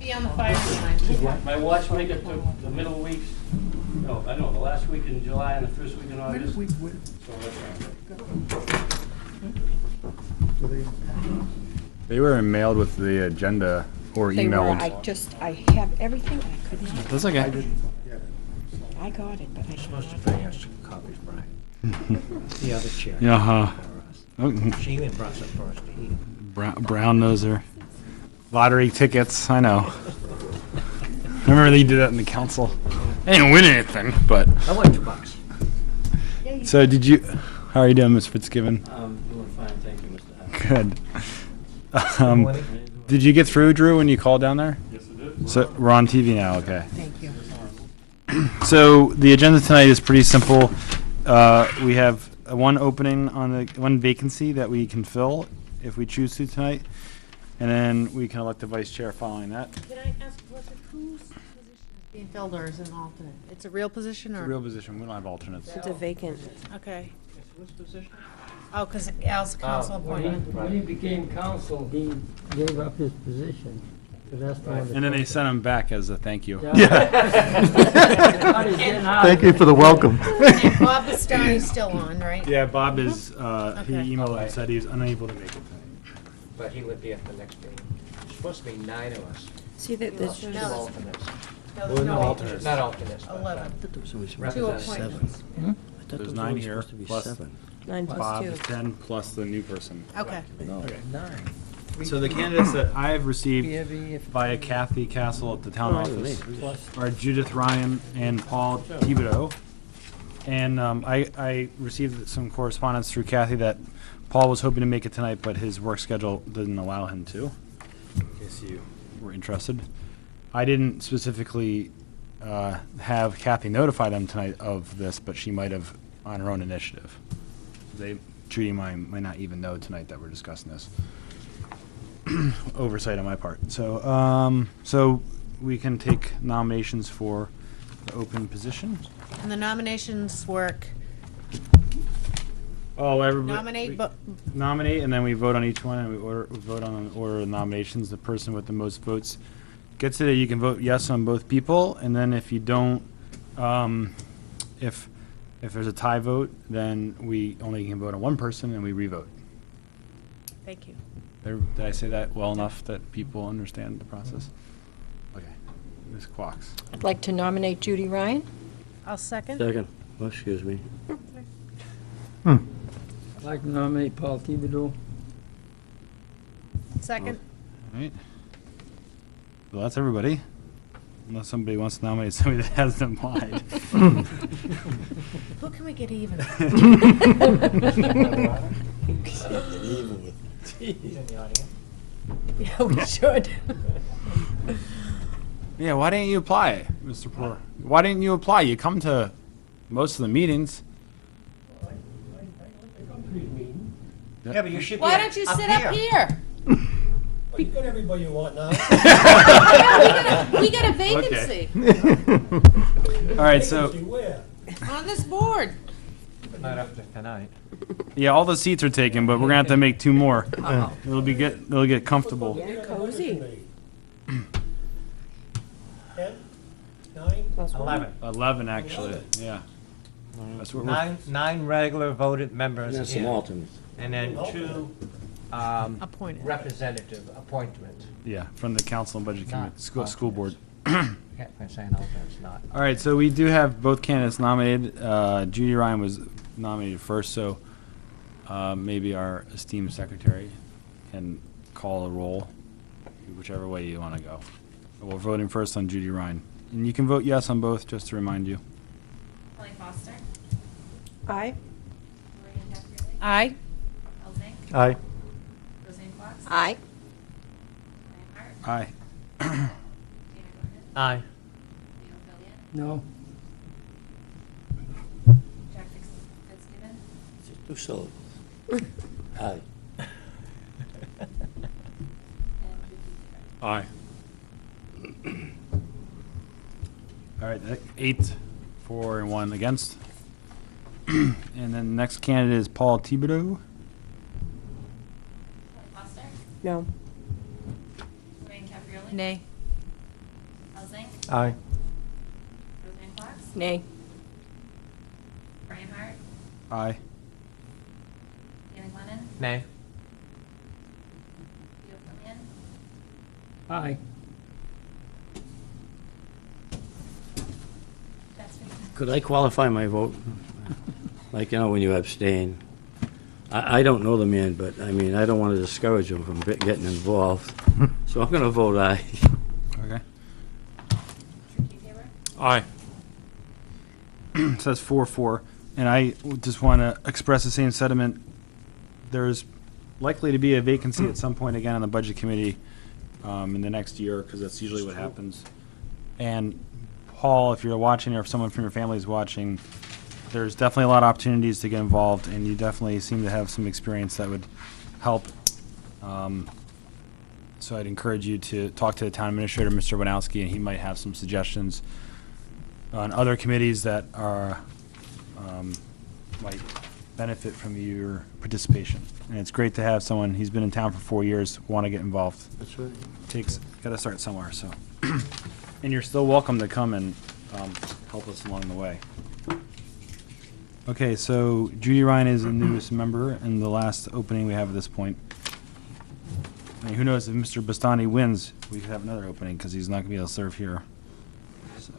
Be on the firing line. My watch make it to the middle weeks, no, I know, the last week in July and the first week in August. So that's They were mailed with the agenda or They were, emailed. I have everything, I could not. That's okay. I got it, but I Supposed to cannot bring find us it. copies, Brian. The other chair. Uh-huh. For us. She even brought some for us to eat. Brown noser. Lottery tickets, I know. Remember they did that in the council? I didn't win anything, but. I won $2. So did you, how are you doing, Ms. Fitzgibbon? doing fine, thank you, Mr. Hunt. Good. Did you get through, Drew, when you called down there? Yes, it is. So we're on TV now, okay. Thank you. So the agenda tonight is pretty simple. We have one opening one vacancy that we can fill if we choose to tonight. And then we can elect a vice chair following that. Can I ask, whose position is being filled or is it an alternate? It's a real position or? It's a real position, we don't have alternates. It's a vacant. Okay. Which position? Oh, because Al's a council Oh, appointment. When he became council, he gave up his position. 'Cause that's the one that- And then they sent him back as a thank you. Thank you for the welcome. And Bob Bastoni's still on, right? Yeah, Bob is, he Okay. emailed and said he was unable to make it tonight. But he would be at the next meeting. There's supposed to be 9 of us. See, that this, Two No, that's- alternates. No, there's no alternates. Not alternates, but 11. Two representatives. appointments. There's 9 here, plus 9 plus Bob 2. is 10, plus the new person. Okay. Okay. 9. So the candidates that I've received via Kathy Castle at the town office are Judith Ryan and Paul Thibodeau. And I received some correspondence through Kathy that Paul was hoping to make it tonight, but his work schedule didn't allow him to, in case you were interested. I didn't specifically have Kathy notify them tonight of this, but she might have on her own initiative. Judy might not even know tonight that we're discussing this. Oversight on my part. So, so we can take nominations for the open position. And the nominations work, Oh, everybody. nominate, Nominate, and then we vote on each one, and we vote on an order of nominations. The person with the most votes gets it. You can vote yes on both people, and then if you don't, if there's a tie vote, then we only can vote on one person, and we re-vote. thank you. Did I say that well enough that people understand the process? Okay. Ms. Quox. I'd like to nominate Judy Ryan. I'll second. Second. Oh, excuse me. I'd like to nominate Paul Thibodeau. Second. All right. Well, that's everybody. Unless somebody wants to nominate somebody that hasn't applied. Who can we get even? He's in the audience. Yeah, we should. Yeah, why didn't you apply, Mr. Poor? Why didn't you apply? You come to most of the meetings. Yeah, but you should be Why don't you sit up here? You got everybody you want now. Yeah, we got a vacancy All right, so, Where? on this board. Not after tonight. yeah, all the seats are taken, but we're gonna have to make 2 more. It'll get comfortable. Yeah, cozy. 10? 9? Plus one. 11. 11, actually, yeah. That's what we're, Nine regular voted members That's some in, alternates. and then 2 Appointed. representative appointments. yeah, from the council and budget committee, Not school board. Can't quite say an alternate's not. All right, so we do have both candidates nominated. Judy Ryan was nominated first, so maybe our esteemed secretary can call a roll, whichever way you want to go. We're voting first on Judy Ryan. And you can vote yes on both, just to remind you. Kelly Foster. Aye. Lorraine Jeffrey. Aye. Elle Zink. Aye. Roseanne Fox. Aye. Ryan Hart. Aye. Dana Gordon. Aye. Leo Fillion. No. Jack Fitzgibbon. Just 2 syllables. Aye. And Vicky Friend. Aye. All right, 8 for and 1 against. And then the next candidate is Paul Thibodeau. Kelly Foster. No. Lorraine Caprioli. Nay. Aye. Roseanne Fox, Nay. Brian Hart, Aye. Anna Glennon, Nay. Theo Fillion, Aye. Jack Dixon. Could I qualify my vote? Like, you know, when you abstain. I don't know the man, but, I mean, I don't want to discourage him from getting involved. So I'm going to vote aye. Okay. Tricky Taylor, Aye. It says 4-4, and I just want to express the same sentiment. There's likely to be a vacancy at some point again on the Budget Committee in the next year, because that's usually what happens. And Paul, if you're watching, or if someone from your family is watching, there's definitely a lot of opportunities to get involved, and you definitely seem to have some experience that would help. So I'd encourage you to talk to the town administrator, Mr. Winowski, and he might have some suggestions on other committees that are, might benefit from your participation. And it's great to have someone, he's been in town for 4 years, want to get involved. That's right. Gotta start somewhere, so. And you're still welcome to come and help us along the way. Okay, so Judy Ryan is the newest member and the last opening we have at this point. And who knows, if Mr. Bastani wins, we could have another opening, because he's not gonna be able to serve here, so.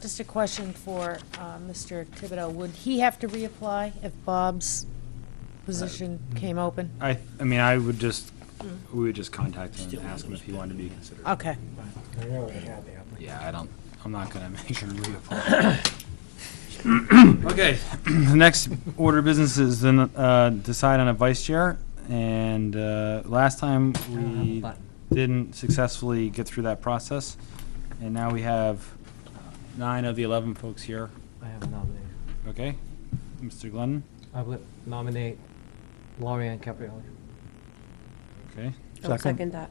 Just a question for Mr. Thibodeau. Would he have to reapply if Bob's position came open? I mean, we would just contact him and ask him if he wanted to be considered. Okay. I know they have the Yeah, I'm not gonna make him reapply. Okay, the next order of business is then decide on a vice chair, and last time we didn't successfully get through that process, and now we have 9 of the 11 folks here. I have a nomination. Okay, Mr. Glennon. I would nominate Lorianne Caprioli. Okay, I'll second that.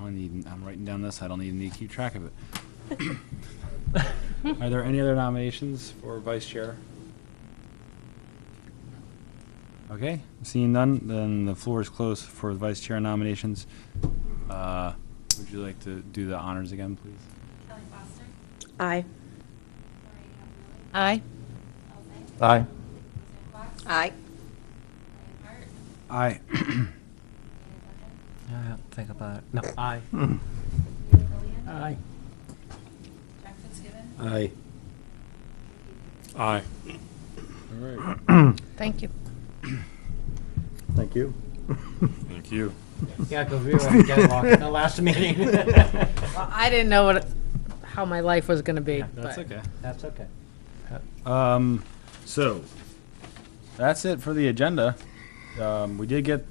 I'm writing down this. I don't even need to keep track of it. Are there any other nominations for vice chair? Okay, seeing none, then the floor is closed for vice chair nominations. Would you like to do the honors again, please? Kelly Foster, Aye. Lori Caprioli, Aye. Elsie, Aye. Roseanne Fox, Aye. Brian Hart, Aye. Anna I have to think about it. No, aye. Glennon, Theo Fillion, Aye. Jack Fitzgibbon, Aye. Aye. All right. Thank you. Thank you. Thank you. Yeah, because we were deadlocked in the last meeting. Well, I didn't know how my life was gonna be. That's but- okay. That's okay. So, that's it for the agenda. We did get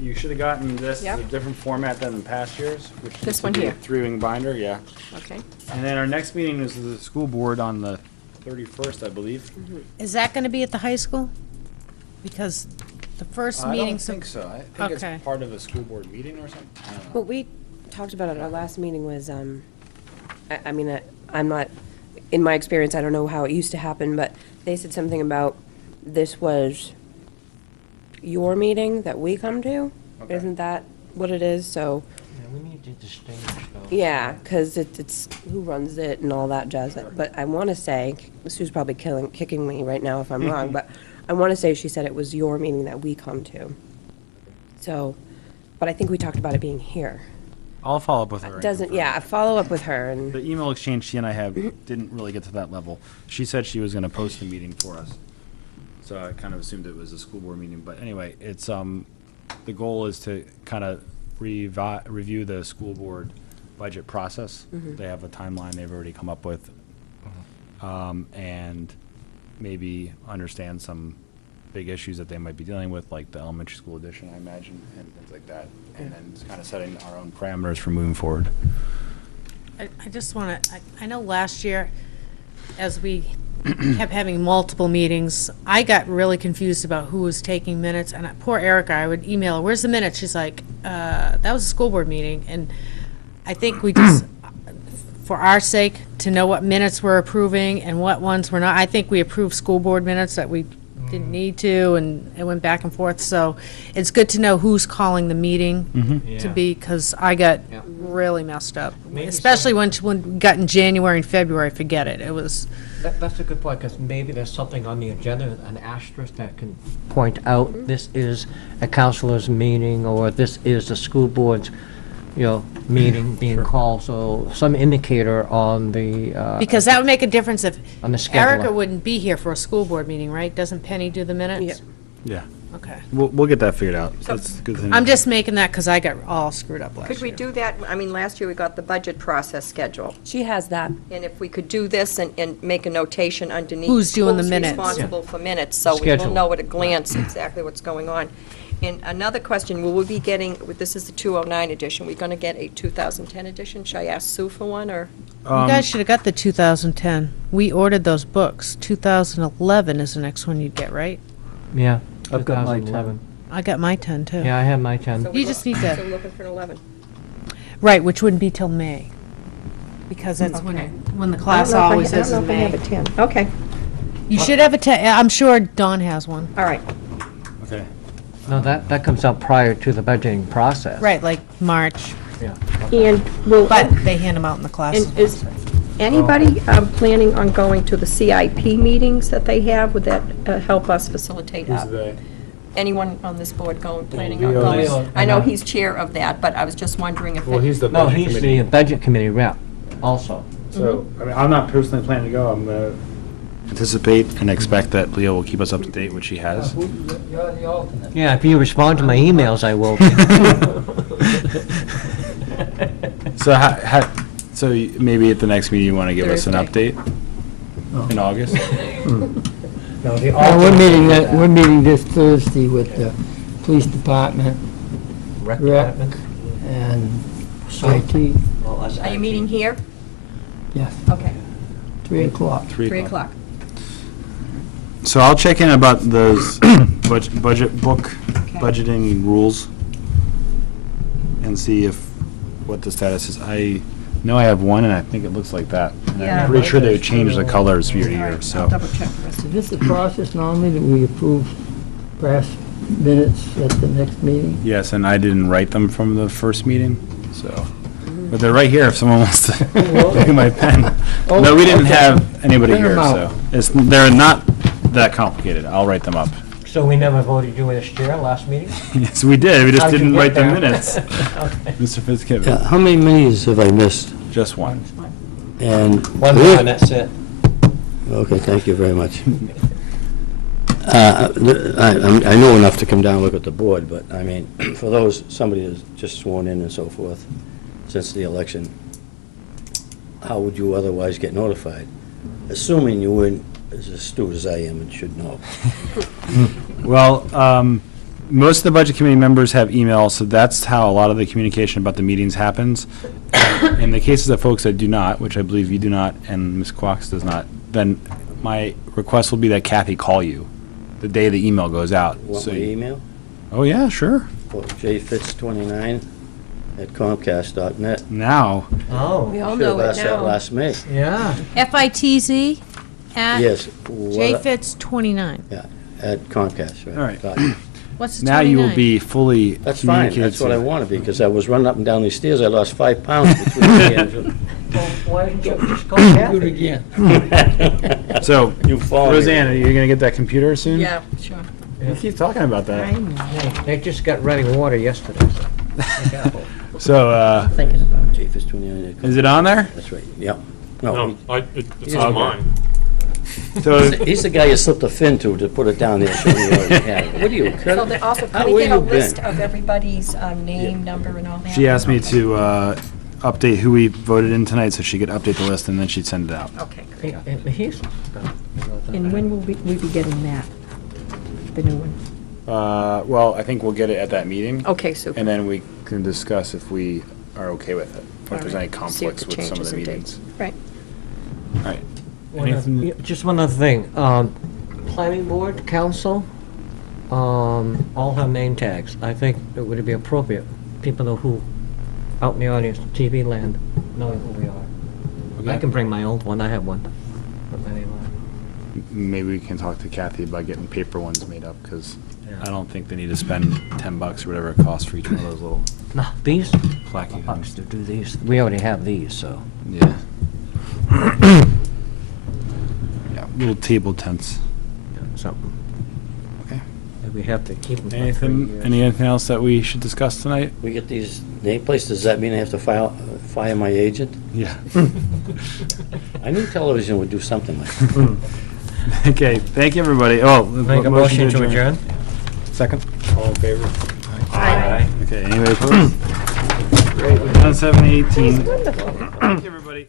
you should have gotten this in a Yep. different format than in past years, which This used to one be a here. 3-ring binder, yeah. Okay. And then our next meeting is the school board on the 31st, I believe. Is that gonna be at the high school? Because the first I meeting. don't think so. I think Okay. it's part of a school board meeting or something. I don't know. What we talked about at our last meeting was, I mean, I'm not, in my experience, I don't know how it used to happen, but they said something about this was your meeting that we come to? Okay. Isn't that what it is? So, Yeah, we need to distinguish those. yeah, because it's who runs it and all that jazz. But I want to say, Sue's probably kicking me right now if I'm wrong, but I want to say she said it was your meeting that we come to. So, but I think we talked about it being here. I'll follow up with her. and Doesn't, confirm. yeah, follow up with her and. The email exchange she and I have didn't really get to that level. She said she was gonna post a meeting for us. So I kind of assumed it was a school board meeting, but anyway, it's, the goal is to kind of review the school board budget process. They have a timeline they've already come up with. And maybe understand some big issues that they might be dealing with, like the elementary school addition, I imagine, and things like that. And then just kind of setting our own parameters for moving forward. I just want to, I know last year, as we kept having multiple meetings, I got really confused about who was taking minutes, and poor Erica, I would email her, where's the minutes? She's like, that was a school board meeting, and I think we just, for our sake, to know what minutes we're approving and what ones we're not, I think we approved school board minutes that we didn't need to, and it went back and forth. So it's good to know who's calling the meeting to Yeah. be, because I got Yeah. really messed up. Maybe Especially when we got in January and February, forget it. It was, That's a good point, because maybe there's something on the agenda, an asterisk that can point out, this is a councilor's meeting, or this is the school board's, meeting being called, so some indicator on the, because that would make a difference if on the schedule. Erica wouldn't be here for a school board meeting, right? Doesn't Penny do the minutes? Yeah, Okay. we'll get that figured out. That's a good thing. I'm just making that because I got all screwed up last year. Could we do that? I mean, last year we got the budget process schedule. She has that. And if we could do this and make a notation underneath. Who's doing the minutes? Who's responsible for minutes, so we will Schedule. know at a glance exactly what's going on. And another question, will we be getting, this is the 209 edition, we going to get a 2010 edition? Should I ask Sue for one, or? You guys should have got the 2010. We ordered those books. 2011 is the next one you'd get, right? Yeah, I've got my 2011. I got my 10 too. Yeah, I have my 10. So we You look- just need So to, we're looking for an 11. right, which wouldn't be till May. Because that's when, Okay. when the I class don't know if I- always is I in don't know if I May. have a 10. Okay, You should have a 10, I'm sure Dawn has one. all right. Okay. No, that comes out prior to the budgeting process. Right, like March, Yeah. And will, but they hand them out in the classes. and is anybody planning on going to the CIP meetings that they have? Would that help us facilitate? Anyone on this board planning on Leo. going? Leo, I know and I. he's chair of that, but I was just wondering if. Well, he's the No, budget he's committee. the budget committee rep also. So, I mean, I'm not personally planning to go. I'm gonna anticipate and expect that Leo will keep us up to date, which he has. You're the alternate. Yeah, if you respond to my emails, I will. So maybe at the next meeting, you want to give us an Thursday. update in August? No, the We're meeting this Thursday with the police department Rec Rep. department. and So- IT. Well, us Are you IT. meeting here? Yes, Okay, 3 o'clock. 3 o'clock. So I'll check in about those budget book, budgeting rules, and see what the status is. I know I have one, and I think it looks like that. And Yeah. I'm pretty sure they change the colors year to year, I'll so. double check the rest Is of this the process normally that we approve past minutes at the next meeting? Yes, and I didn't write them from the first meeting, so. But they're right here if someone wants to look at my pen. Oh, No, we didn't okay. have anybody Print 'em here, out. so. They're not that complicated. I'll write them up. So we never voted you as chair last meeting? Yes, we did. We just How'd you didn't get write the there? minutes. Okay. Mr. Fitzgibbon, Yeah, how many meetings have I missed? just one. And. One more, and that's it. Okay, thank you very much. I know enough to come down and look at the board, but, I mean, for those, somebody who's just sworn in and so forth since the election, how would you otherwise get notified? Assuming you weren't as astute as I am and should know. Well, most of the budget committee members have emails, so that's how a lot of the communication about the meetings happens. In the cases of folks that do not, which I believe you do not, and Ms. Quox does not, then my request will be that Kathy call you the day the email goes out. Want So my you- email? Oh, yeah, sure. Well, jfitz29@comcast.net. Now, Oh, We all Should know have it asked that now. last May. yeah. FITZ at Yes. what- JFITS29. Yeah, at Comcast, right. All right. Got it. What's the now you will 29? be fully That's fine, communicated. that's what I to. want to be, because I was running up and down these stairs, I lost 5 pounds between me and... Well, why didn't you just go Do it Kathy? again. So, You follow me. Roseanne, are you going to get that computer soon? Yeah, sure. You keep talking about that. They just got running water yesterday, so. be careful. So, Thinking about it. jfitz29. is it on there? That's right, yep. No, No, it's Yeah. on Okay. mine. So, he's the guy you slipped a fin to put it down there so you already had it. What are you, So Kurt? then also, How- can we where get a you been? list of everybody's name, number, and all that? she asked me Okay. to update who we voted in tonight so she could update the list and then she'd send it out. Okay, great. He's. And when will we be getting that? The new one? Well, I think we'll get it at that meeting. Okay, super. And then we can discuss if we are okay with it, or if there's All any right. See if conflicts the with some of changes the and meetings. dates. Right. All right. Yeah, just one other thing, planning board, council, all have name tags. I think it would be appropriate, people know who, out in the audience, TV land, knowing who we are. I Okay. can bring my old one, I have one. Put my name on maybe we can talk to Kathy about getting paper ones made up, because Yeah. I don't think they need to spend $10 or whatever it costs for each one of those little No, these, placky bucks things. to do these. We already have these, so. Yeah. Yeah, little table tents. Something. Okay. We have to keep them for 3 years. Anything else that we should discuss tonight? We get these nameplates, does that mean I have to fire my agent? Yeah. I knew television would do something like that. Okay, thank you, everybody. Oh, Make a motion to adjourn? Second. All in favor? Aye. Okay, anybody opposed? Great, we've done 7:18. Thank you, everybody.